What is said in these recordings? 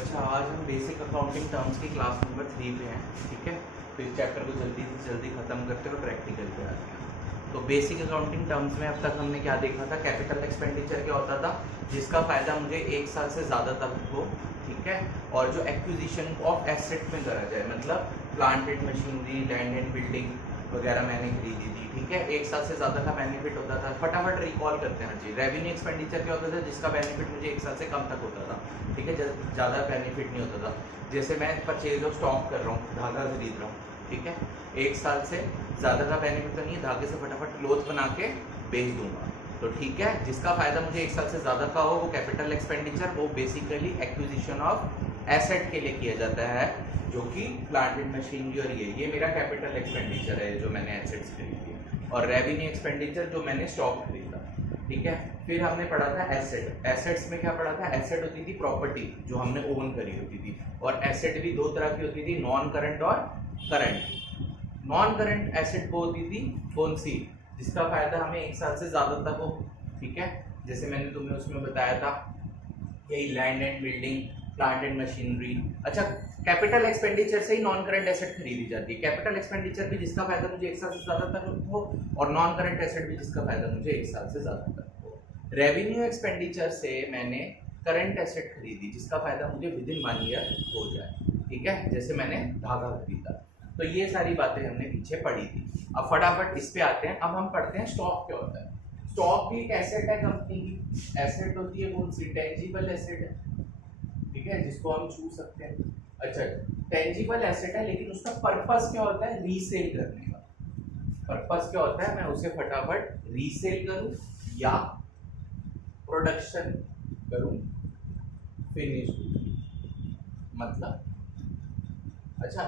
अच्छा, आज हम बेसिक अकाउंटिंग टर्म्स की क्लास नंबर 3 पे हैं। ठीक है, तो इस चैप्टर को जल्दी से जल्दी ख़त्म करते हैं और प्रैक्टिकल पे आते हैं। तो बेसिक अकाउंटिंग टर्म्स में अब तक हमने क्या देखा था? कैपिटल एक्सपेंडिचर क्या होता था, जिसका फ़ायदा मुझे 1 साल से ज़्यादा तक हो। ठीक है, और जो एक्विजिशन ऑफ एसेट में करा जाए, मतलब plant and machinery, land and building वगैरह मैंने खरीदी थी। ठीक है, 1 साल से ज़्यादा का बेनिफिट होता था। फटाफट रिकॉल करते हैं जी। रेवेन्यू एक्सपेंडिचर क्या होता था? जिसका बेनिफिट मुझे 1 साल से कम तक होता था। ठीक है, ज़्यादा बेनिफिट नहीं होता था। जैसे मैं परचेज ऑफ स्टॉक कर रहा हूँ, धागा खरीद रहा हूँ। ठीक है, 1 साल से ज़्यादा का बेनिफिट तो नहीं है, धागे से फटाफट क्लोथ बना के बेच दूंगा। तो ठीक है, जिसका फायदा मुझे 1 साल से ज़्यादा का हो वो कैपिटल एक्सपेंडिचर, वो बेसिकली एक्विजिशन ऑफ एसेट के लिए किया जाता है, जो कि प्लांट एंड मशीनरी। और ये मेरा कैपिटल एक्सपेंडिचर है, जो मैंने एसेट्स खरीदी है। और रेवेन्यू एक्सपेंडिचर, जो मैंने स्टॉक खरीदा। ठीक है, फिर हमने पढ़ा था एसेट। एसेट्स में क्या पढ़ा था? एसेट होती थी प्रॉपर्टी जो हमने ओन करी होती थी। और एसेट भी 2 तरह की होती थी, नॉन करंट और करंट। नॉन करंट एसेट वो होती थी कौन सी? जिसका फायदा हमें 1 साल से ज़्यादा तक हो। ठीक है, जैसे मैंने तुम्हें उसमें बताया था, यही land and building, plant and machinery. अच्छा, कैपिटल एक्सपेंडिचर से ही नॉन करंट एसेट खरीदी जाती है। कैपिटल एक्सपेंडिचर भी जिसका फायदा मुझे 1 साल से ज़्यादा तक हो, और नॉन करंट एसेट भी जिसका फायदा मुझे 1 साल से ज़्यादा तक हो। रेवेन्यू एक्सपेंडिचर से मैंने करंट एसेट खरीदी जिसका फायदा मुझे विद इन 1 ईयर हो जाए। ठीक है, जैसे मैंने धागा खरीदा। तो ये सारी बातें हमने पीछे पढ़ी थी। अब फटाफट इस पे आते हैं। अब हम पढ़ते हैं स्टॉक क्या होता है। स्टॉक भी एक एसेट है कंपनी की। एसेट होती है कौन सी? टेंजिबल एसेट है। ठीक है, जिसको हम छू सकते हैं। अच्छा, टेंजिबल एसेट है, लेकिन उसका पर्पस क्या होता है? रीसेल करने का। पर्पस क्या होता है? मैं उसे फटाफट रीसेल करूं या प्रोडक्शन करूं फिनिश। मतलब अच्छा,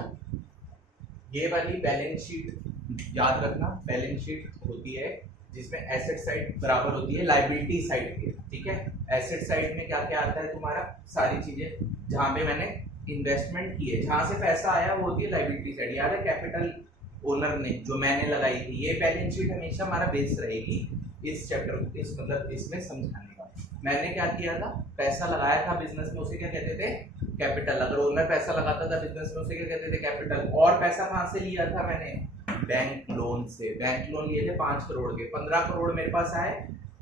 ये वाली बैलेंस शीट याद रखना। बैलेंस शीट होती है जिसमें एसेट साइड बराबर होती है लायबिलिटी साइड के। ठीक है, एसेट साइड में क्या क्या आता है तुम्हारा? सारी चीजें जहां पे मैंने इन्वेस्टमेंट की है, जहां से पैसा आया, वो होती है लायबिलिटी साइड। याद है, कैपिटल ओनर ने जो मैंने लगाई थी। ये बैलेंस शीट हमेशा हमारा बेस रहेगी इस चैप्टर को, इस मतलब इसमें समझाने का। मैंने क्या किया था? पैसा लगाया था बिजनेस में, उसे क्या कहते थे? कैपिटल। अगर ओनर पैसा लगाता था बिजनेस में, उसे क्या कहते थे? कैपिटल। और पैसा कहां से लिया था मैंने? बैंक लोन से। बैंक लोन लिए थे 5 करोड़ के। 15 करोड़ मेरे पास आए।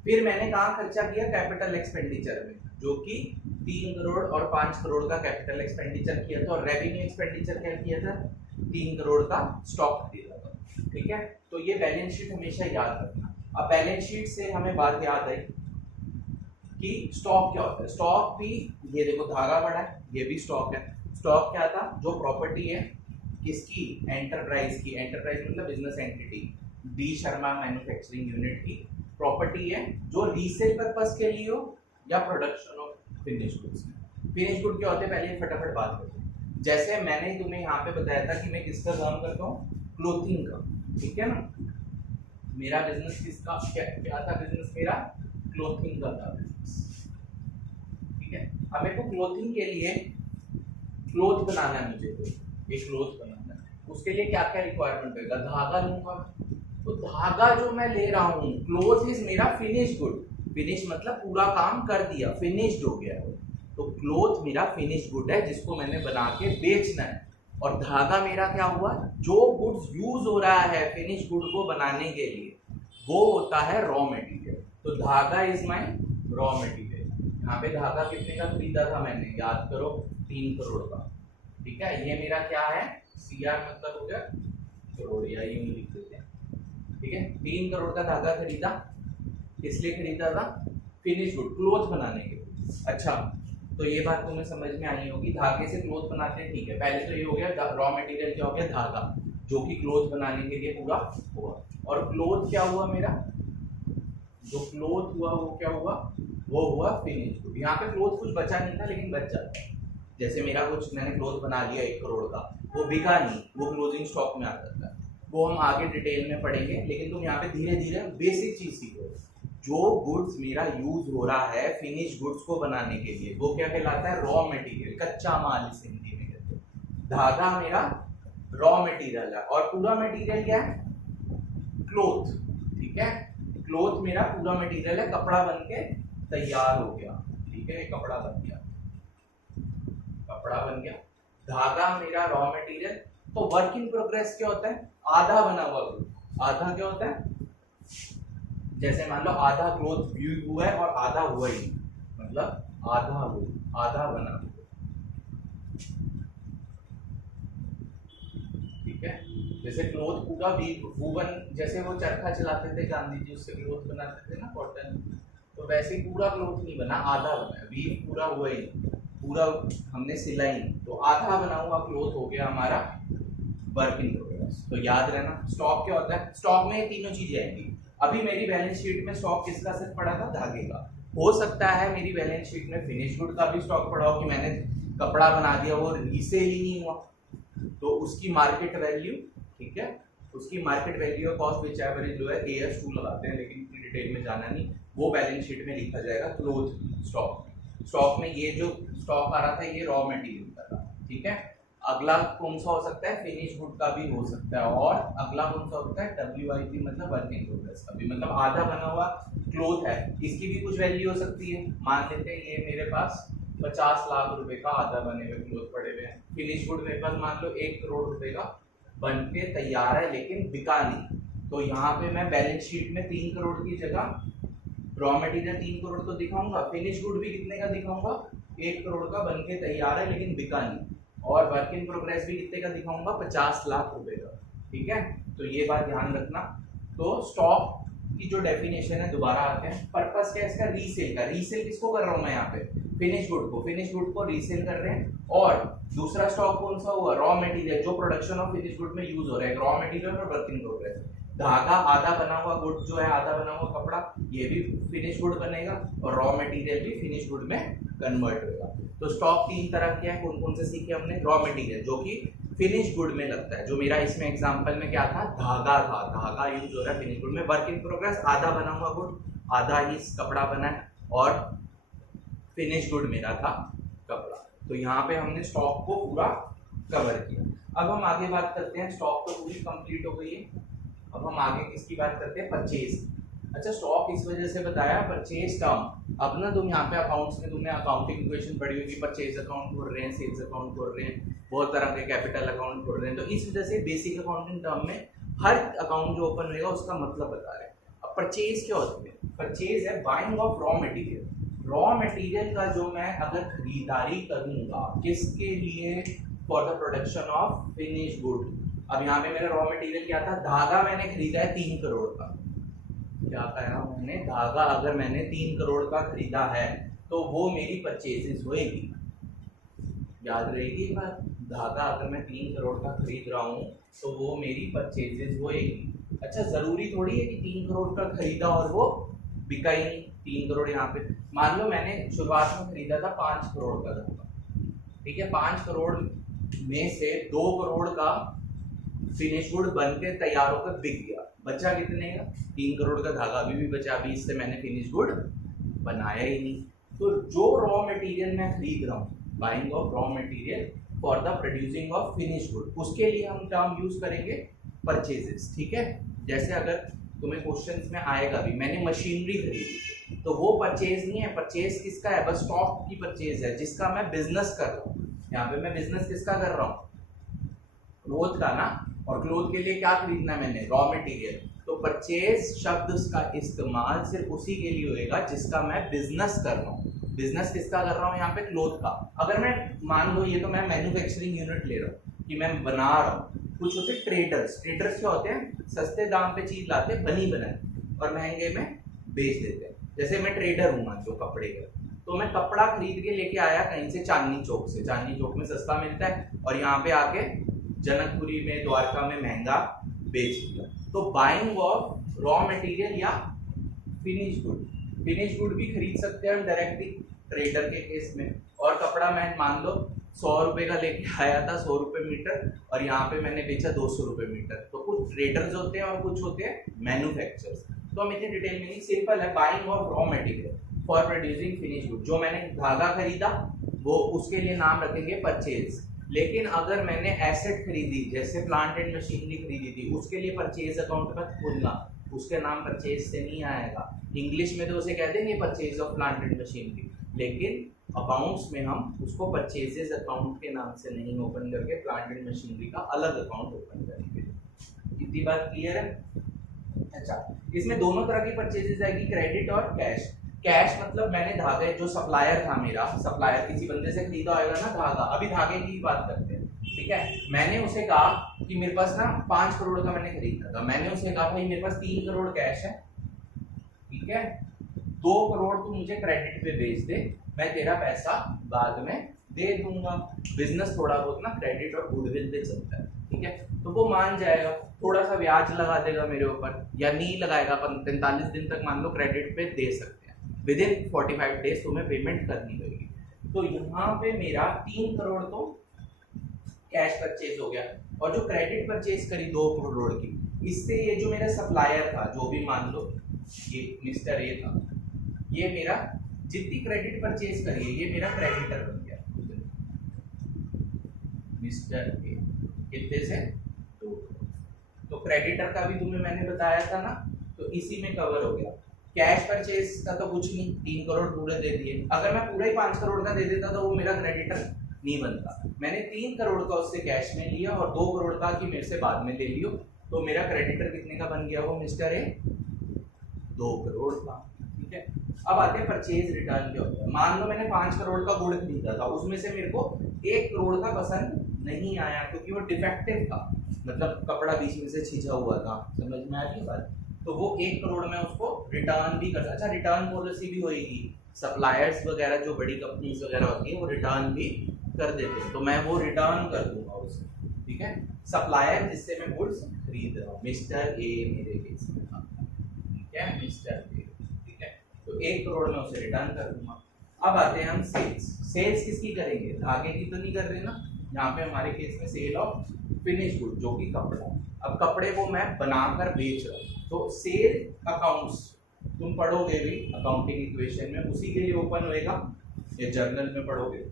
फिर मैंने कहाँ खर्चा किया? कैपिटल एक्सपेंडिचर में, जो कि 3 करोड़ और 5 करोड़ का कैपिटल एक्सपेंडिचर किया था। और रेवेन्यू एक्सपेंडिचर क्या किया था? 3 करोड़ का स्टॉक खरीदा था। ठीक है, तो ये बैलेंस शीट हमेशा याद रखना। अब बैलेंस शीट से हमें बात याद आई कि स्टॉक क्या होता है। स्टॉक भी, ये देखो धागा बड़ा है, ये भी स्टॉक है। स्टॉक क्या था? जो प्रॉपर्टी है किसकी? एंटरप्राइज की। एंटरप्राइज मतलब business entity, D Sharma manufacturing unit की प्रॉपर्टी है, जो रीसेल पर्पस के लिए हो या production of finish goods. Finish good क्या होते हैं? पहले फटाफट बात करते हैं। जैसे मैंने तुम्हें यहाँ पे बताया था कि मैं किसका काम करता हूँ? क्लोथिंग का। ठीक है ना, मेरा बिजनेस किसका क्या था? बिजनेस मेरा क्लोथिंग का था बिजनेस। ठीक है, अब मेरे को क्लोथिंग के लिए क्लोथ बनाना है, मुझे तो एक क्लोथ बनाना है। उसके लिए क्या क्या रिक्वायरमेंट होगा? धागा लूंगा। तो धागा जो मैं ले रहा हूँ, क्लोथ इज मेरा फिनिश गुड। फिनिश मतलब पूरा काम कर दिया, फिनिश्ड हो गया। तो क्लोथ मेरा फिनिश गुड है, जिसको मैंने बना के बेचना है। और धागा मेरा क्या हुआ? जो गुड्स यूज हो रहा है फिनिश गुड को बनाने के लिए, वो होता है रॉ मटेरियल। तो धागा इज माय रॉ मटेरियल। यहाँ पे धागा कितने का खरीदा था मैंने? याद करो, 3 करोड़ का। ठीक है, ये मेरा क्या है? सीआर मतलब हो गया करोड़, या यूं लिख देते हैं। ठीक है, 3 करोड़ का धागा खरीदा। इसलिए खरीदा था फिनिश गुड, क्लोथ बनाने के लिए। अच्छा, तो ये बात तुम्हें समझ में आई होगी। धागे से क्लोथ बनाते हैं। ठीक है, पहले तो ये हो गया रॉ मटेरियल। क्या हो गया? धागा, जो कि क्लोथ बनाने के लिए पूरा हुआ। और क्लोथ क्या हुआ मेरा? जो क्लोथ हुआ वो क्या हुआ? वो हुआ फिनिश गुड। यहाँ पे क्लोथ कुछ बचा नहीं था, लेकिन बच जाता है। जैसे मेरा कुछ मैंने क्लोथ बना लिया 1 करोड़ का, वो बिका नहीं, वो क्लोजिंग स्टॉक में आ जाता है। वो हम आगे डिटेल में पढ़ेंगे, लेकिन तुम यहाँ पे धीरे धीरे बेसिक चीज सीखो। जो गुड्स मेरा यूज हो रहा है फिनिश गुड्स को बनाने के लिए, वो क्या कहलाता है? रॉ मटेरियल, कच्चा माल इसे हिंदी में कहते हैं। धागा मेरा रॉ मटेरियल है, और पूरा मटेरियल क्या है? क्लोथ। ठीक है, क्लोथ मेरा पूरा मटेरियल है, कपड़ा बन के तैयार हो गया। ठीक है, कपड़ा बन गया। कपड़ा बन गया, धागा मेरा रॉ मटेरियल। तो वर्क इन प्रोग्रेस क्या होता है, आधा बना हुआ क्लोथ। आधा क्या होता है, जैसे मान लो आधा क्लोथ व्यू हुआ है और आधा हुआ ही नहीं, मतलब आधा हुआ, आधा बना हुआ, ठीक है। जैसे क्लोथ पूरा वूवन, जैसे वो चरखा चलाते थे गांधी जी, उससे क्लोथ बनाते थे ना कॉटन, तो वैसे पूरा क्लोथ नहीं बना, आधा बना, वीव पूरा हुआ ही, पूरा हमने सिलाई, तो आधा बना हुआ क्लोथ हो गया हमारा वर्क इन प्रोग्रेस। तो याद रहना स्टॉक क्या होता है, स्टॉक में ये तीनों चीजें आएंगी। अभी मेरी बैलेंस शीट में स्टॉक किसका सिर्फ पड़ा था, धागे का। हो सकता है मेरी बैलेंस शीट में फिनिश गुड का भी स्टॉक पड़ा हो, कि मैंने कपड़ा बना दिया वो रीसेल ही नहीं हुआ, तो उसकी मार्केट वैल्यू, ठीक है, उसकी market value cost which ever is low है, AS2 लगाते हैं, लेकिन इतनी डिटेल में जाना नहीं, वो बैलेंस शीट में लिखा जाएगा क्लोथ स्टॉक। स्टॉक में ये जो स्टॉक आ रहा था ये रॉ मटेरियल का था, ठीक है। अगला कौन सा हो सकता है, फिनिश गुड का भी हो सकता है, और अगला कौन सा होता है, WIP मतलब वर्क इन प्रोग्रेस का भी, मतलब आधा बना हुआ क्लोथ है, इसकी भी कुछ वैल्यू हो सकती है। मान लेते हैं ये मेरे पास 50 लाख रुपए का आधा बने हुए क्लोथ पड़े हुए हैं, फिनिश गुड मेरे पास मान लो 1 करोड़ रुपए का बन के तैयार है, लेकिन बिका नहीं। तो यहाँ पे मैं बैलेंस शीट में 3 करोड़ की जगह रॉ मटेरियल 3 करोड़ तो दिखाऊंगा, फिनिश गुड भी कितने का दिखाऊंगा, 1 करोड़ का बन के तैयार है लेकिन बिका नहीं, और वर्क इन प्रोग्रेस भी कितने का दिखाऊंगा, 50 लाख रुपए का, ठीक है। तो ये बात ध्यान रखना। तो स्टॉक की जो डेफिनेशन है, दोबारा आते हैं, पर्पस क्या है इसका, रीसेल का। रीसेल किसको कर रहा हूं मैं यहाँ पे, फिनिश गुड को, फिनिश गुड को रीसेल कर रहे हैं। और दूसरा स्टॉक कौन सा हुआ, रॉ मटेरियल, जो प्रोडक्शन ऑफ फिनिश गुड में यूज हो रहा है, रॉ मटेरियल और वर्क इन प्रोग्रेस। धागा आधा बना हुआ गुड जो है, आधा बना हुआ कपड़ा, ये भी फिनिश गुड बनेगा, और रॉ मटेरियल भी फिनिश गुड में कन्वर्ट होगा। तो स्टॉक 3 तरह के हैं, कौन कौन से सीखे हमने, रॉ मटेरियल जो कि फिनिश गुड में लगता है, जो मेरा इसमें एग्जांपल में क्या था, धागा था, धागा यूज हो रहा है फिनिश गुड में। वर्क इन प्रोग्रेस आधा बना हुआ गुड, आधा ही कपड़ा बना है, और फिनिश गुड मेरा था कपड़ा। तो यहाँ पे हमने स्टॉक को पूरा कवर किया। अब हम आगे बात करते हैं, स्टॉक तो पूरी कंप्लीट हो गई है, अब हम आगे किसकी बात करते हैं, परचेज। अच्छा, स्टॉक इस वजह से बताया, परचेज टर्म। अब ना तुम यहाँ पे अकाउंट्स में तुमने अकाउंटिंग इक्वेशन पढ़ी होगी, परचेज अकाउंट खोल रहे हैं, सेल्स अकाउंट खोल रहे हैं, बहुत तरह के कैपिटल अकाउंट खोल रहे हैं, तो इस वजह से बेसिक अकाउंटिंग टर्म में हर अकाउंट जो ओपन होगा उसका मतलब बता रहे हैं। अब परचेज क्या होती है, परचेज है buying of raw material. Raw material का जो मैं अगर खरीदारी करूंगा, किसके लिए, for the production of finish good. अब यहाँ पे मेरा रॉ मटेरियल क्या था, धागा मैंने खरीदा है 3 करोड़ का, क्या कहा मैंने, धागा अगर मैंने 3 करोड़ का खरीदा है तो वो मेरी परचेजेस होएगी, याद रहेगी बात, धागा अगर मैं 3 करोड़ का खरीद रहा हूँ तो वो मेरी परचेजेस होएगी। अच्छा, जरूरी थोड़ी है कि 3 करोड़ का खरीदा और वो बिका ही नहीं। 3 करोड़ यहाँ पे मान लो मैंने शुरुआत में खरीदा था 5 करोड़ का धागा, ठीक है, 5 करोड़ में से 2 करोड़ का फिनिश गुड बन के तैयार होकर बिक गया, बचा कितने का, 3 करोड़ का धागा अभी भी बचा, अभी इससे मैंने फिनिश गुड बनाया ही नहीं। तो जो रॉ मटेरियल मैं खरीद रहा हूँ, buying of raw material for the producing of finish good, उसके लिए हम टर्म यूज करेंगे परचेजेस, ठीक है। जैसे अगर तुम्हें क्वेश्चंस में आएगा भी, मैंने मशीनरी खरीदी, तो वो परचेज नहीं है, परचेज किसका है, बस स्टॉक की परचेज है, जिसका मैं बिजनेस कर रहा हूँ। यहाँ पे मैं बिजनेस किसका कर रहा हूँ, क्लोथ का ना, और क्लोथ के लिए क्या खरीदना है मैंने, रॉ मटेरियल। तो परचेज शब्द का इस्तेमाल सिर्फ उसी के लिए होएगा जिसका मैं बिजनेस कर रहा हूँ। बिजनेस किसका कर रहा हूँ, यहाँ पे क्लोथ का। अगर मैं मान लो ये तो मैं मैन्युफैक्चरिंग यूनिट ले रहा हूँ कि मैं बना रहा हूँ, कुछ होते ट्रेडर्स, ट्रेडर्स क्या होते हैं, सस्ते दाम पे चीज लाते हैं बनी बनाई और महंगे में बेच देते हैं। जैसे मैं ट्रेडर हूँ जो कपड़े का, तो मैं कपड़ा खरीद के लेके आया कहीं से, चांदनी चौक से, चांदनी चौक में सस्ता मिलता है, और यहाँ पे आके जनकपुरी में, द्वारका में महंगा बेच दिया। तो बाइंग ऑफ रॉ मटेरियल या फिनिश गुड, फिनिश गुड भी खरीद सकते हैं हम डायरेक्टली ट्रेडर के केस में। और कपड़ा मैं मान लो 100 रुपए का लेके आया था, 100 रुपए मीटर, और यहाँ पे मैंने बेचा 200 रुपए मीटर। तो कुछ ट्रेडर्स होते हैं और कुछ होते हैं मैन्युफैक्चरर्स। तो हम इतनी डिटेल में नहीं, सिंपल है, buying of raw material for producing finish good. जो मैंने धागा खरीदा वो उसके लिए नाम रखेंगे परचेज। लेकिन अगर मैंने एसेट खरीदी, जैसे प्लांट एंड मशीनरी खरीदी थी, उसके लिए परचेज अकाउंट में खोलना, उसके नाम परचेज से नहीं आएगा। इंग्लिश में तो उसे कहते हैं purchase of plant and machinery, लेकिन अकाउंट्स में हम उसको परचेजेस अकाउंट के नाम से नहीं ओपन करके प्लांट एंड मशीनरी का अलग अकाउंट ओपन करेंगे। इतनी बात क्लियर है? अच्छा, इसमें दोनों तरह की परचेजेस आएगी, क्रेडिट और कैश। कैश मतलब मैंने धागे, जो सप्लायर था मेरा, सप्लायर किसी बंदे से खरीदा होगा ना धागा, अभी धागे की बात करते हैं, ठीक है। मैंने उसे कहा कि मेरे पास ना 5 करोड़ का मैंने खरीदा था, मैंने उसे कहा भाई मेरे पास 3 करोड़ कैश है, ठीक है, 2 करोड़ तू मुझे क्रेडिट पे भेज दे, मैं तेरा पैसा बाद में दे दूंगा। बिजनेस थोड़ा बहुत ना क्रेडिट और गुडविल पे चलता है, ठीक है। तो वो मान जाएगा, थोड़ा सा ब्याज लगा देगा मेरे ऊपर, या नहीं लगाएगा, 45 दिन तक मान लो क्रेडिट पे दे सकते हैं, विद इन 45 डेज तुम्हें पेमेंट करनी होगी। तो यहाँ पे मेरा 3 करोड़ तो कैश परचेज हो गया, और जो क्रेडिट परचेज करी 2 करोड़ की, इससे ये जो मेरा सप्लायर था, जो भी मान लो ये मिस्टर ए था, ये मेरा जितनी क्रेडिट परचेज करी है ये मेरा क्रेडिटर बन गया, मिस्टर ए, कितने से 2 करोड़। तो क्रेडिटर का भी तुम्हें मैंने बताया था ना, तो इसी में कवर हो गया। कैश परचेज का तो कुछ नहीं, 3 करोड़ पूरे दे दिए, अगर मैं पूरा ही 5 करोड़ का दे देता तो वो मेरा क्रेडिटर नहीं बनता। मैंने 3 करोड़ का उससे कैश में लिया और 2 करोड़ का कि मेरे से बाद में ले लियो, तो मेरा क्रेडिटर कितने का बन गया, वो मिस्टर ए 2 करोड़ का, ठीक है। अब आते हैं परचेज रिटर्न के ऊपर। मान लो मैंने 5 करोड़ का गुड़ खरीदा था, उसमें से मेरे को 1 करोड़ का पसंद नहीं आया क्योंकि वो डिफेक्टिव था, मतलब कपड़ा बीच में से छिजा हुआ था, समझ में आ रही बात। तो वो 1 करोड़ में उसको रिटर्न भी कर, अच्छा रिटर्न पॉलिसी भी होएगी, सप्लायर्स वगैरह जो बड़ी कंपनीज वगैरह होती है वो रिटर्न भी कर देते हैं, तो मैं वो रिटर्न कर दूंगा उसे, ठीक है। सप्लायर जिससे मैं गुड्स खरीद रहा हूँ, मिस्टर ए मेरे केस में था, ठीक है, मिस्टर ए, ठीक है। तो 1 करोड़ में उसे रिटर्न कर दूंगा। अब आते हैं हम सेल्स। सेल्स किसकी करेंगे, धागे की तो नहीं कर रहे ना, यहाँ पे हमारे केस में सेल ऑफ फिनिश गुड, जो कि कपड़ा। अब कपड़े को मैं बनाकर बेच रहा हूँ, तो सेल अकाउंट्स तुम पढ़ोगे भी अकाउंटिंग इक्वेशन में, उसी के लिए ओपन होएगा, या जर्नल में पढ़ोगे।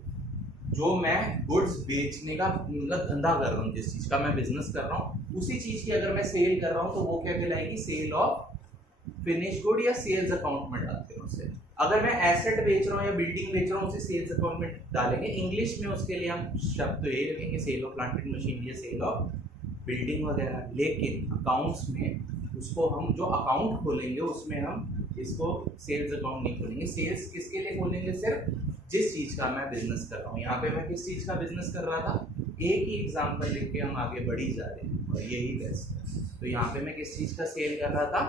जो मैं गुड्स बेचने का मतलब धंधा कर रहा हूँ, जिस चीज का मैं बिजनेस कर रहा हूँ, उसी चीज की अगर मैं सेल कर रहा हूँ तो वो क्या कहलाएगी, सेल ऑफ फिनिश गुड, या सेल्स अकाउंट में डालते हैं उसे। अगर मैं एसेट बेच रहा हूँ या बिल्डिंग बेच रहा हूँ, उसे सेल्स अकाउंट में डालेंगे। इंग्लिश में उसके लिए हम शब्द तो ये रखेंगे, sale of plant and machinery या सेल ऑफ बिल्डिंग वगैरह। लेकिन अकाउंट्स में उसको हम जो अकाउंट खोलेंगे उसमें हम इसको सेल्स अकाउंट नहीं खोलेंगे। सेल्स किसके लिए खोलेंगे, सिर्फ जिस चीज का मैं बिजनेस कर रहा हूँ। यहाँ पे मैं किस चीज का बिजनेस कर रहा था, एक ही एग्जाम्पल लिख के हम आगे बढ़ ही जा रहे हैं, और यही बेस्ट है। तो यहाँ पे मैं किस चीज का सेल कर रहा था,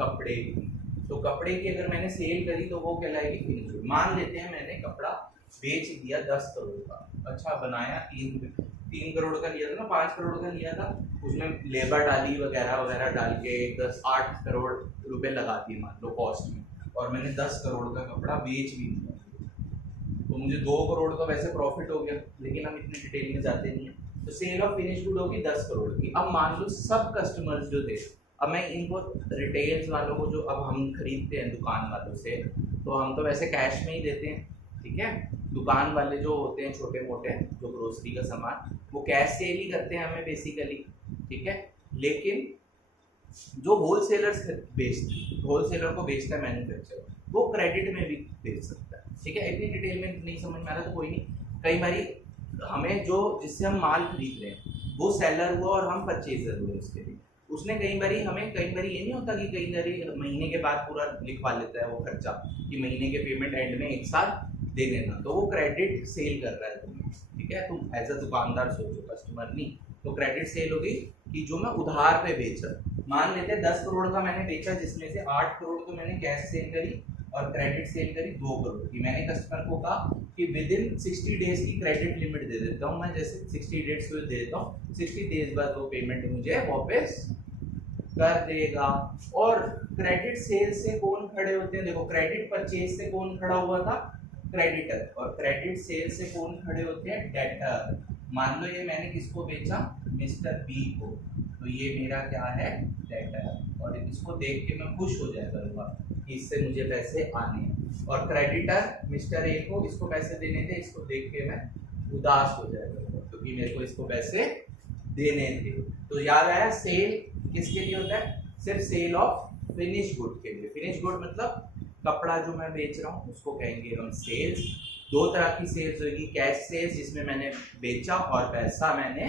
कपड़े की। तो कपड़े की अगर मैंने सेल करी तो वो कहलाएगी फिनिश गुड। मान लेते हैं मैंने कपड़ा बेच दिया 10 करोड़ का, अच्छा बनाया 3 करोड़ का लिया था ना, 5 करोड़ का लिया था, उसमें लेबर डाली वगैरह वगैरह डाल के 8 करोड़ रुपए लगा दिए मान लो कॉस्ट में, और मैंने 10 करोड़ का कपड़ा बेच भी दिया, तो मुझे 2 करोड़ का वैसे प्रॉफिट हो गया, लेकिन हम इतनी डिटेल में जाते नहीं है। तो सेल ऑफ फिनिश गुड होगी 10 करोड़ की। अब मान लो सब कस्टमर्स जो थे, अब मैं इनको रिटेल्स वालों को जो अब हम खरीदते हैं दुकान वालों से, तो हम तो वैसे कैश में ही देते हैं, ठीक है। दुकान वाले जो होते हैं छोटे मोटे जो ग्रोसरी का सामान, वो कैश सेल ही करते हैं हमें बेसिकली, ठीक है। लेकिन जो होलसेलर्स बेचते, होलसेलर को बेचता है मैन्युफैक्चरर, वो क्रेडिट में भी बेच सकता है, ठीक है। इतनी डिटेल में नहीं समझ में आ रहा तो कोई नहीं। कई बारी हमें जो जिससे हम माल खरीद रहे हैं वो सेलर हुआ और हम परचेजर हुए उसके लिए, उसने कई बारी हमें, कई बारी ये नहीं होता कि कई बारी महीने के बाद पूरा लिखवा लेता है वो खर्चा कि महीने के पेमेंट एंड में एक साथ दे देना, तो वो क्रेडिट सेल कर रहा है तुम्हें, ठीक है। तुम एज अ दुकानदार सोचो, कस्टमर नहीं। तो क्रेडिट सेल होगी कि जो मैं उधार पे बेच रहा हूँ। मान लेते हैं 10 करोड़ का मैंने बेचा, जिसमें से 8 करोड़ तो मैंने कैश सेल करी और क्रेडिट सेल करी 2 करोड़ की। मैंने कस्टमर को कहा कि विद इन 60 डेज की क्रेडिट लिमिट दे देता हूँ मैं, जैसे 60 डेज को दे देता हूँ, 60 डेज बाद वो पेमेंट मुझे वापस कर देगा। और क्रेडिट सेल से कौन खड़े होते हैं, देखो क्रेडिट परचेज से कौन खड़ा हुआ था, क्रेडिटर, और क्रेडिट सेल से कौन खड़े होते हैं, डेटर। मान लो ये मैंने किसको बेचा, मिस्टर बी को, तो ये मेरा क्या है, डेटर, और इसको देख के मैं खुश हो जाया करूंगा कि इससे मुझे पैसे आने। और क्रेडिटर मिस्टर ए को इसको पैसे देने थे, इसको देख के मैं उदास हो जाया करूंगा क्योंकि मेरे को इसको पैसे देने थे। तो याद आया, सेल किसके लिए होता है, सिर्फ सेल ऑफ फिनिश गुड के लिए। फिनिश गुड मतलब कपड़ा जो मैं बेच रहा हूँ उसको कहेंगे हम सेल्स। दो तरह की सेल्स होगी, कैश सेल्स जिसमें मैंने बेचा और पैसा मैंने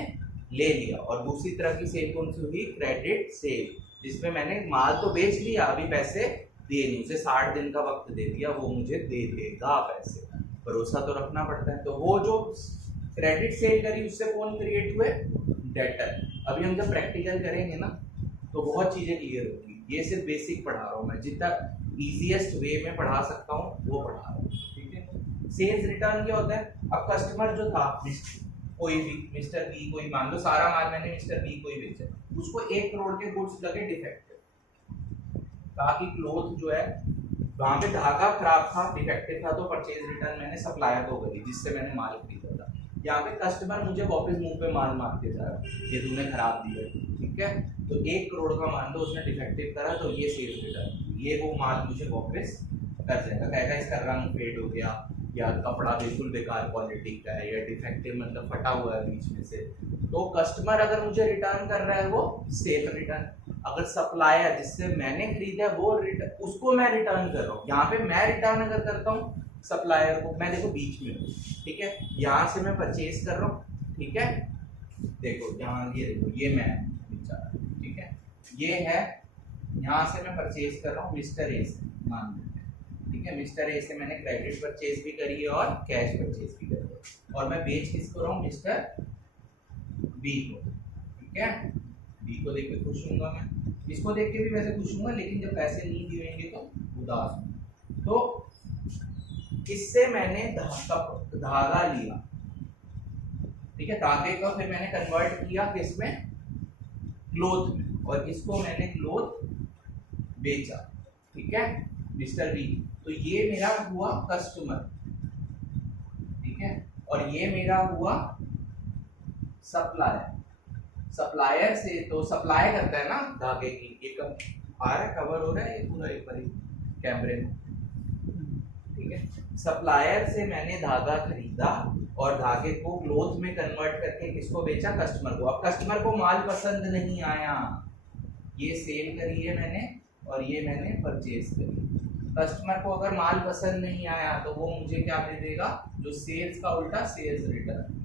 ले लिया, और दूसरी तरह की सेल कौन सी होगी, क्रेडिट सेल, जिसमें मैंने माल तो बेच लिया, अभी पैसे दिए नहीं, उसे 60 दिन का वक्त दे दिया, वो मुझे दे देगा पैसे, भरोसा तो रखना पड़ता है। तो वो जो क्रेडिट सेल करी उससे कौन क्रिएट हुए, डेटर। अभी हम जब प्रैक्टिकल करेंगे ना तो बहुत चीजें क्लियर होगी। ये सिर्फ बेसिक पढ़ा रहा हूँ मैं, जितना इजीएस्ट वे में पढ़ा सकता हूँ वो पढ़ा रहा हूँ, ठीक है। सेल्स रिटर्न क्या होता है, अब कस्टमर जो था कोई भी, मिस्टर बी, कोई मान लो सारा माल मैंने मिस्टर बी को ही बेचा, उसको 1 करोड़ के गुड्स लगे डिफेक्टिव, कहा कि क्लोथ जो है वहां पे धागा खराब था, डिफेक्टिव था, तो परचेज रिटर्न मैंने सप्लायर को करी जिससे मैंने माल खरीदा था। यहाँ पे कस्टमर मुझे वापस मुंह पे माल मार के जा रहा है, ये तूने खराब दिया, ठीक है। तो 1 करोड़ का मान लो उसने डिफेक्टिव करा, तो ये सेल्स रिटर्न, ये वो माल मुझे वापस कर जाएगा, कहेगा इसका रंग फेड हो गया, या कपड़ा बिल्कुल बेकार क्वालिटी का है, या डिफेक्टिव मतलब फटा हुआ है बीच में से। तो कस्टमर अगर मुझे रिटर्न कर रहा है वो सेल रिटर्न, अगर सप्लायर जिससे मैंने खरीदा वो उसको मैं रिटर्न कर रहा हूँ। यहाँ पे मैं रिटर्न अगर करता हूँ सप्लायर को, मैं देखो बीच में हूँ, ठीक है, यहाँ से मैं परचेज कर रहा हूँ, ठीक है, देखो यहाँ ये देखो ये मैं बेचारा, ठीक है, ये है, यहाँ से मैं परचेज कर रहा हूँ मिस्टर ए से, मान लो, ठीक है, मिस्टर ए से मैंने क्रेडिट परचेज भी करी है और कैश परचेज भी करी है, और मैं बेच किसको रहा हूँ, मिस्टर बी को, ठीक है। बी को देख के खुश हूँगा मैं, इसको देख के भी वैसे खुश हूँगा, लेकिन जब पैसे नहीं दिएंगे तो उदास हूँ। तो इससे मैंने धागा लिया, ठीक है, धागे का फिर मैंने कन्वर्ट किया किसमें, क्लोथ में, और इसको मैंने क्लोथ बेचा, ठीक है, मिस्टर बी। तो ये मेरा हुआ कस्टमर, ठीक है, और ये मेरा हुआ सप्लायर। सप्लायर से तो सप्लाई करता है ना धागे की, ये कब आ रहा है, कवर हो रहा है ये पूरा एक बार कैमरे में, ठीक है। सप्लायर से मैंने धागा खरीदा और धागे को क्लोथ में कन्वर्ट करके किसको बेचा, कस्टमर को। अब कस्टमर को माल पसंद नहीं आया, ये सेल करी है मैंने और ये मैंने परचेज करी। कस्टमर को अगर माल पसंद नहीं आया तो वो मुझे क्या दे देगा, जो सेल्स का उल्टा सेल्स रिटर्न,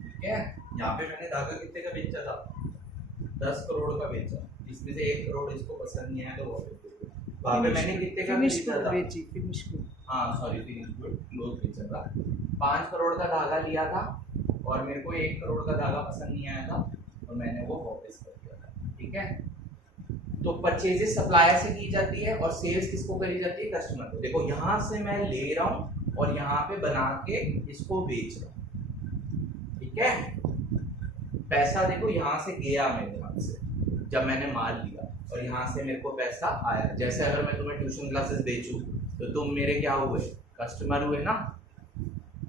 ठीक है। यहाँ पे मैंने धागा कितने का बेचा था, 10 करोड़ का बेचा, इसमें से 1 करोड़ इसको पसंद नहीं आया तो वापस दे दो। वहाँ पे मैंने कितने का बेचा था, हाँ सॉरी फिनिश गुड क्लोथ बेचा था, 5 करोड़ का धागा लिया था और मेरे को 1 करोड़ का धागा पसंद नहीं आया था और मैंने वो वापस कर दिया था, ठीक है। तो परचेजेस सप्लायर से की जाती है और सेल्स किसको करी जाती है, कस्टमर को। देखो यहाँ से मैं ले रहा हूँ और यहाँ पे बना के इसको बेच रहा हूँ, ठीक है। पैसा देखो यहाँ से गया मेरे हाथ से जब मैंने माल लिया, और यहाँ से मेरे को पैसा आया। जैसे अगर मैं तुम्हें ट्यूशन क्लासेस बेचूं तो तुम मेरे क्या हुए, कस्टमर हुए ना,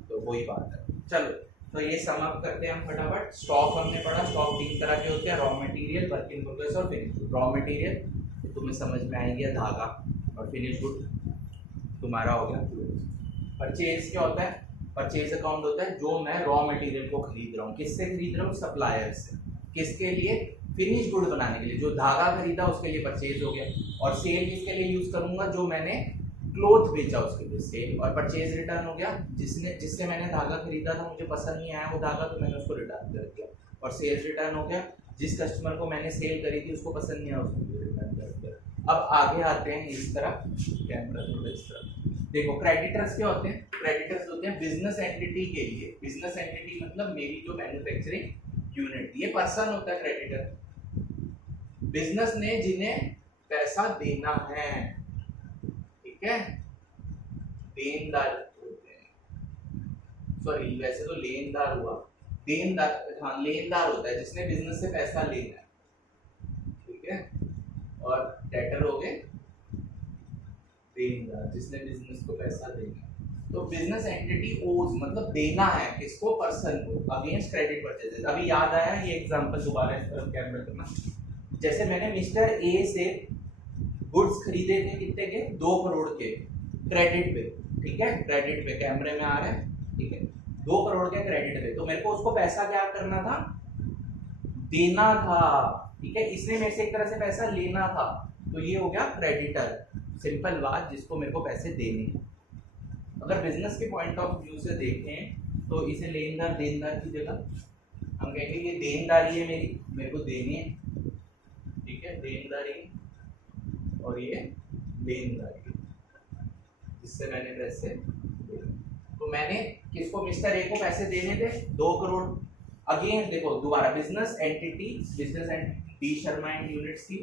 तो वही बात है। चलो तो ये सम अप करते हैं हम फटाफट। स्टॉक हमने पढ़ा, स्टॉक 3 तरह के होते हैं, raw material, work in progress और फिनिश गुड। रॉ मटेरियल तुम्हें समझ में आएगी धागा, और फिनिश गुड तुम्हारा हो गया क्लोथ। परचेज क्या होता है, परचेज अकाउंट होता है जो मैं रॉ मटेरियल को खरीद रहा हूँ, किससे खरीद रहा हूँ, सप्लायर से, किसके लिए, फिनिश गुड बनाने के लिए। जो धागा खरीदा उसके लिए परचेज हो गया, और सेल किसके लिए यूज करूंगा, जो मैंने क्लोथ बेचा उसके लिए सेल, और परचेज रिटर्न हो गया जिससे मैंने धागा खरीदा था, मुझे पसंद नहीं आया वो धागा तो मैंने उसको रिटर्न कर दिया, और सेल्स रिटर्न हो गया जिस कस्टमर को मैंने सेल करी थी उसको पसंद नहीं आया उसको रिटर्न कर दिया। अब आगे आते हैं इस तरफ, कैमरा थोड़ा इस तरफ देखो। क्रेडिटर्स क्या होते हैं, क्रेडिटर्स होते हैं बिजनेस एंटिटी के लिए। बिजनेस एंटिटी मतलब मेरी जो मैन्युफैक्चरिंग यूनिट, ये पर्सन होता है क्रेडिटर, बिजनेस ने जिन्हें पैसा देना है, ठीक है, देनदार होते हैं, सॉरी वैसे तो लेनदार हुआ, देनदार, हाँ लेनदार होता है जिसने बिजनेस से पैसा लेना है, ठीक है, और डेटर हो गए देनदार जिसने बिजनेस को पैसा देना है। तो बिजनेस एंटिटी ओज मतलब देना है किसको, पर्सन को, अगेंस्ट क्रेडिट परचेजेस। अभी याद आया ये एग्जांपल, दोबारा इस तरफ कैमरा करना। जैसे मैंने मिस्टर ए से गुड्स खरीदे थे कितने के, 2 करोड़ के, क्रेडिट पे, ठीक है, क्रेडिट पे कैमरे में आ रहा है, ठीक है, 2 करोड़ के क्रेडिट पे। तो मेरे को उसको पैसा क्या करना था, देना था, ठीक है, इसने मेरे से एक तरह से पैसा लेना था, तो ये हो गया क्रेडिटर। सिंपल बात, जिसको मेरे को पैसे देने हैं। अगर बिजनेस के पॉइंट ऑफ व्यू से देखें तो इसे लेनदार देनदार की जगह हम कहेंगे ये देनदारी है मेरी, मेरे को देनी है, ठीक है, देनदारी, और ये लेनदारी जिससे मैंने पैसे देने। तो मैंने किसको, मिस्टर ए को पैसे देने थे 2 करोड़। अगेन देखो दोबारा, business entity D Sharma and units की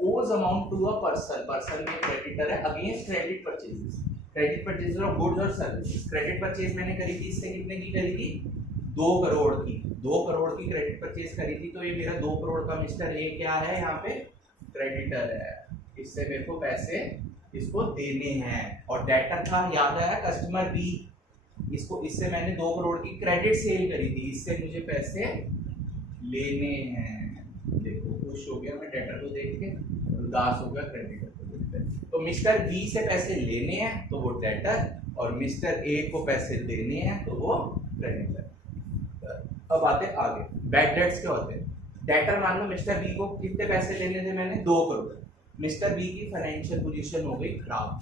owes amount to a person, person में क्रेडिटर है against credit purchases, credit purchase of goods और सर्विसेज। क्रेडिट परचेज मैंने करी थी, इससे कितने की करी थी, 2 करोड़ की, 2 करोड़ की क्रेडिट परचेज करी थी। तो ये मेरा 2 करोड़ का मिस्टर ए क्या है, यहाँ पे क्रेडिटर है, इससे मेरे को पैसे इसको देने हैं। और डेटर था, याद आया, कस्टमर बी, इसको, इससे मैंने 2 करोड़ की क्रेडिट सेल करी थी, इससे मुझे पैसे लेने हैं। देखो खुश हो गया मैं डेटर को देख के, उदास हो गया क्रेडिटर को देख के। तो मिस्टर बी से पैसे लेने हैं तो वो डेटर, और मिस्टर ए को पैसे देने हैं तो वो क्रेडिटर। अब आते आगे, बैड डेट्स क्या होते हैं। डेटर मान लो मिस्टर बी को कितने पैसे लेने थे मैंने, 2 करोड़। मिस्टर बी की फाइनेंशियल पोजीशन हो गई खराब,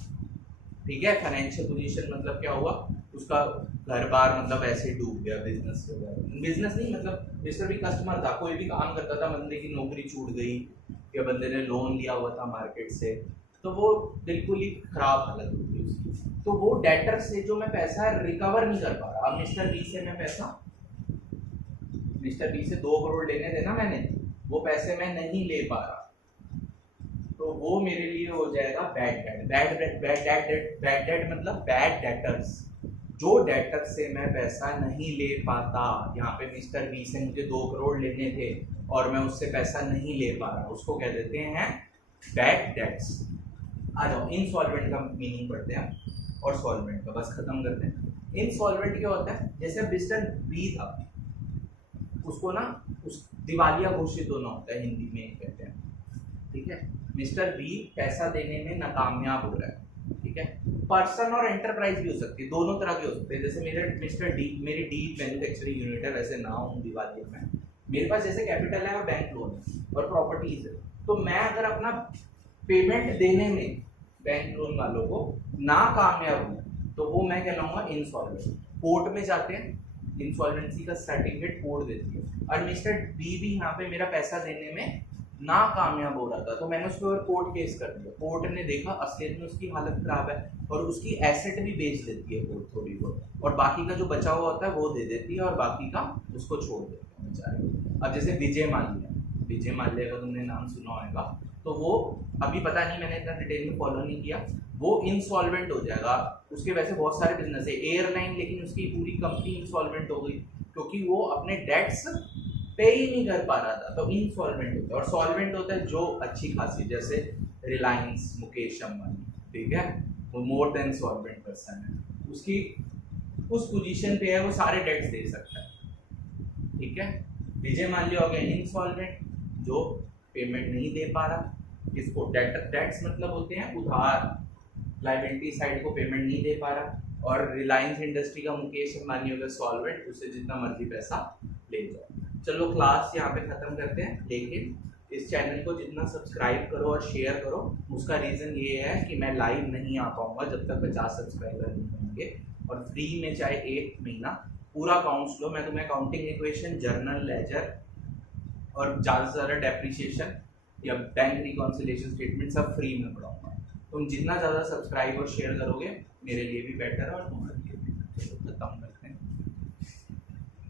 ठीक है, फाइनेंशियल पोजीशन मतलब क्या हुआ, उसका घर बार मतलब ऐसे डूब गया, बिजनेस बिजनेस नहीं, मतलब मिस्टर बी कस्टमर था, कोई भी काम करता था, बंदे की नौकरी छूट गई या बंदे ने लोन लिया हुआ था मार्केट से, तो वो बिल्कुल ही खराब हालत होगी उसकी। तो वो डेटर से जो मैं पैसा रिकवर नहीं कर पा रहा। अब मिस्टर बी से मैं पैसा, मिस्टर बी से 2 करोड़ लेने थे ना मैंने, वो पैसे मैं नहीं ले पा रहा, तो वो मेरे लिए हो जाएगा बैड डेट। बैड डेट मतलब बैड डेटर्स, जो डेटर से मैं पैसा नहीं ले पाता। यहाँ पे मिस्टर बी से मुझे 2 करोड़ लेने थे और मैं उससे पैसा नहीं ले पा रहा, उसको कह देते हैं बैड डेट्स। आ जाओ इनसॉल्वेंट का मीनिंग पढ़ते हैं और सॉल्वेंट का, बस खत्म करते हैं। इनसॉल्वेंट क्या होता है, जैसे मिस्टर बी था, उसको ना उस दिवालिया घोषित होना होता है, हिंदी में कहते हैं, ठीक है। मिस्टर बी पैसा देने में नाकामयाब हो रहा है, ठीक है। पर्सन और एंटरप्राइज भी हो सकती है, दोनों तरह के हो सकते हैं। जैसे मेरे मिस्टर डी, मेरी डी मैन्युफैक्चरिंग यूनिट है, वैसे ना हूँ दिवालिया में, मेरे पास जैसे कैपिटल है और बैंक लोन है और प्रॉपर्टीज है, तो मैं अगर अपना पेमेंट देने में बैंक लोन वालों को नाकामयाब हूँ तो वो मैं कहलाऊंगा इनसॉल्वेंट। कोर्ट में जाते हैं, इंसॉल्वेंसी का सर्टिफिकेट कोर्ट देती है, और मिस्टर बी भी यहाँ पे मेरा पैसा देने में नाकामयाब हो रहा था, तो मैंने उसके ऊपर कोर्ट केस कर दिया। कोर्ट ने देखा असलियत में उसकी हालत खराब है और उसकी एसेट भी बेच देती है कोर्ट थोड़ी बहुत, और बाकी का जो बचा हुआ होता है वो दे देती है और बाकी का उसको छोड़ देते हैं बेचारे। अब जैसे विजय माल्या, विजय माल्या का तुमने नाम सुना होगा, तो वो अभी पता नहीं, मैंने इतना डिटेल में फॉलो नहीं किया, वो इनसॉल्वेंट हो जाएगा। उसके वैसे बहुत सारे बिजनेस है, एयरलाइन, लेकिन उसकी पूरी कंपनी इनसॉल्वेंट हो गई क्योंकि वो अपने डेट्स पे ही नहीं कर पा रहा था, तो इनसॉल्वेंट होता है। और सॉल्वेंट होता है जो अच्छी खासी, जैसे रिलायंस, मुकेश अंबानी, ठीक है, वो मोर देन सॉल्वेंट पर्सन है, उसकी उस पोजीशन पे है, वो सारे डेट्स दे सकता है, ठीक है। विजय माल्या हो गया इनसॉल्वेंट, जो पेमेंट नहीं दे पा रहा, किसको, डेट्स मतलब होते हैं उधार, लायबिलिटी साइड को पेमेंट नहीं दे पा रहा। और रिलायंस इंडस्ट्री का मुकेश अंबानी हो गया सॉल्वेंट, उससे जितना मर्जी पैसा ले जाओ। चलो क्लास यहाँ पे खत्म करते हैं, लेकिन इस चैनल को जितना सब्सक्राइब करो और शेयर करो, उसका रीज़न ये है कि मैं लाइव नहीं आ पाऊँगा जब तक 50 सब्सक्राइबर नहीं होंगे, और फ्री में चाहे 1 महीना पूरा अकाउंट्स लो, मैं तुम्हें अकाउंटिंग इक्वेशन, जर्नल, लेजर और ज़्यादा से ज़्यादा डेप्रिसिएशन या बैंक रिकॉन्सिलिएशन स्टेटमेंट सब फ्री में पढ़ाऊँगा। तुम जितना ज़्यादा सब्सक्राइब और शेयर करोगे मेरे लिए भी बेटर है और तुम्हारे लिए भी। खत्म।